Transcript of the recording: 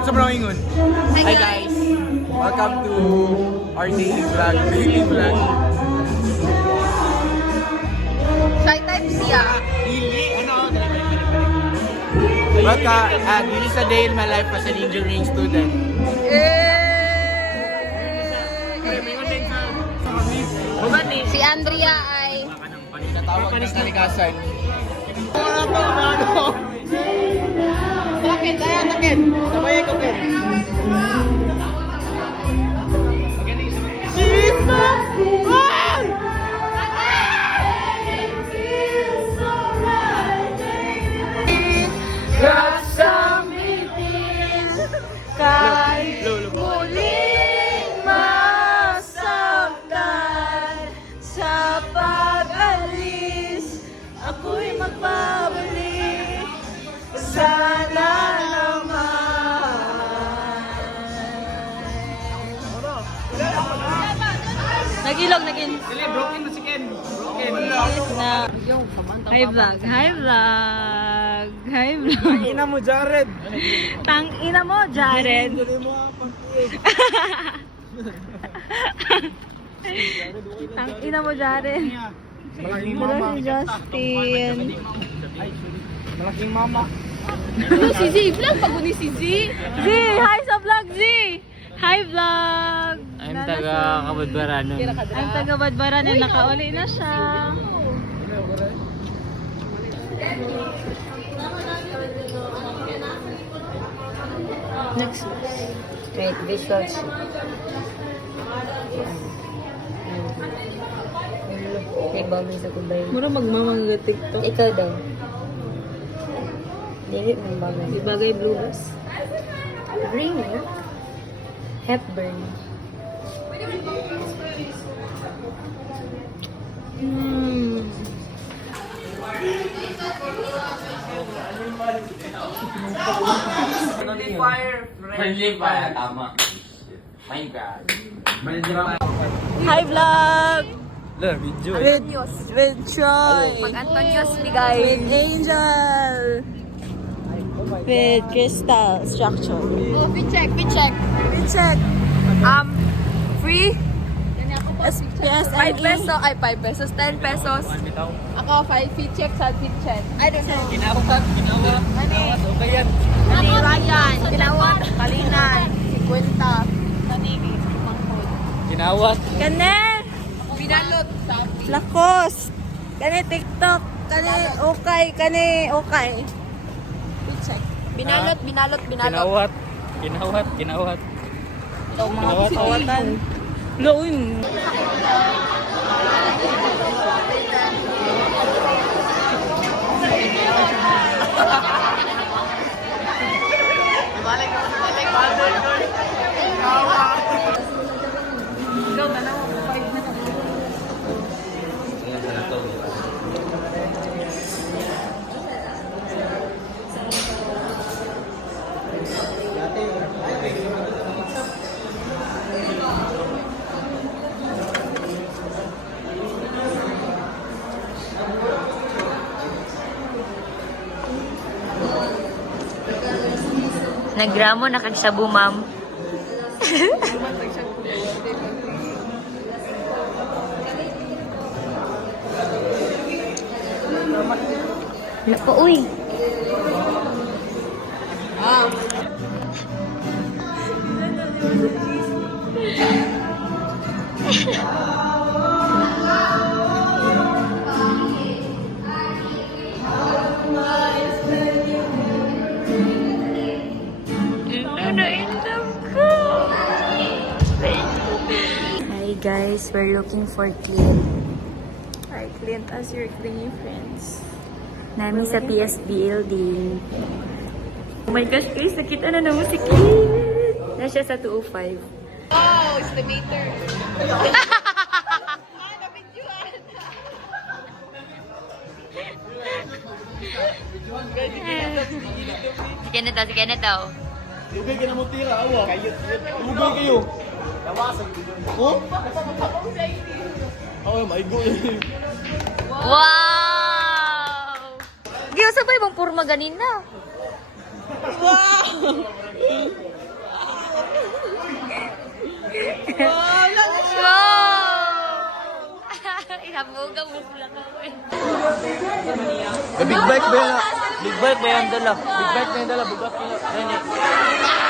Sobrang ingon. Hi guys! Welcome to our daily vlog. Daily vlog. Shy type siya. Welcome. This is a day in my life as an engineering student. Si Andrea ay... Natawag na talikasan. Bakit? Kaya takin. Sabay ko, Ken. Kahit muling masaktan sa pag-alis, ako'y magbabalik sana naman. Nagilog, nagin. Broken na si Ken. Broken. Hi vlog, hi vlog, hi vlog. Ina mo, Jared. Tang ina mo, Jared. Tang ina mo, Jared. Malaking Hello mama. si Justin. Malaking mama. Si Z, vlog pag ni si Z. Z, hi sa vlog Z. Hi vlog. I'm taga Kabadbaran. I'm taga Badbaran na nakauli na siya. Next. Wait, visuals. May baboy sa kubay. Mura magmamangga TikTok. Ikaw daw. Dili ng baboy. Di bagay blues. Green, eh? Hepburn. Friendly fire, tama. Minecraft. Hi vlog. Love, video. With Troy. Mag-Antonios ni guys. With Angel. With Crystal Structure. Oh, picheck, picheck. We check. Free? SPS 5 pesos, ay 5 pesos, 10 pesos. Ako, 5 feet check sa feet check. I don't know. Kinawat. Okay yan. Ryan, Kinawat, Kalinan, 50. Kinawat. Kane. Binalot, sabi. Lakos. Kane TikTok. Kane okay. Kane okay. We check. Binalot. Kinawat. Ito mga kawatan. Loon. Nagramo na kag shabu, ma'am. Naku, uy. Hi guys, we're looking for Clint. Hi Clint, as your clingy friends. Nami sa PS building. Oh my gosh guys, nakita na naman si Clint. Nasa sa 205. Oh, it's the meter. Sige na daw. Lugay ka na mo tira, awa. Lugay kayo. Oh? Oh, my God. Wow! Giyo sabay bang purma ganin na? Wow! Ihamugang mo sila ka eh. Big bike ba yan? Big bike ba yan dala? Big bike na yung dala. Bugat nila.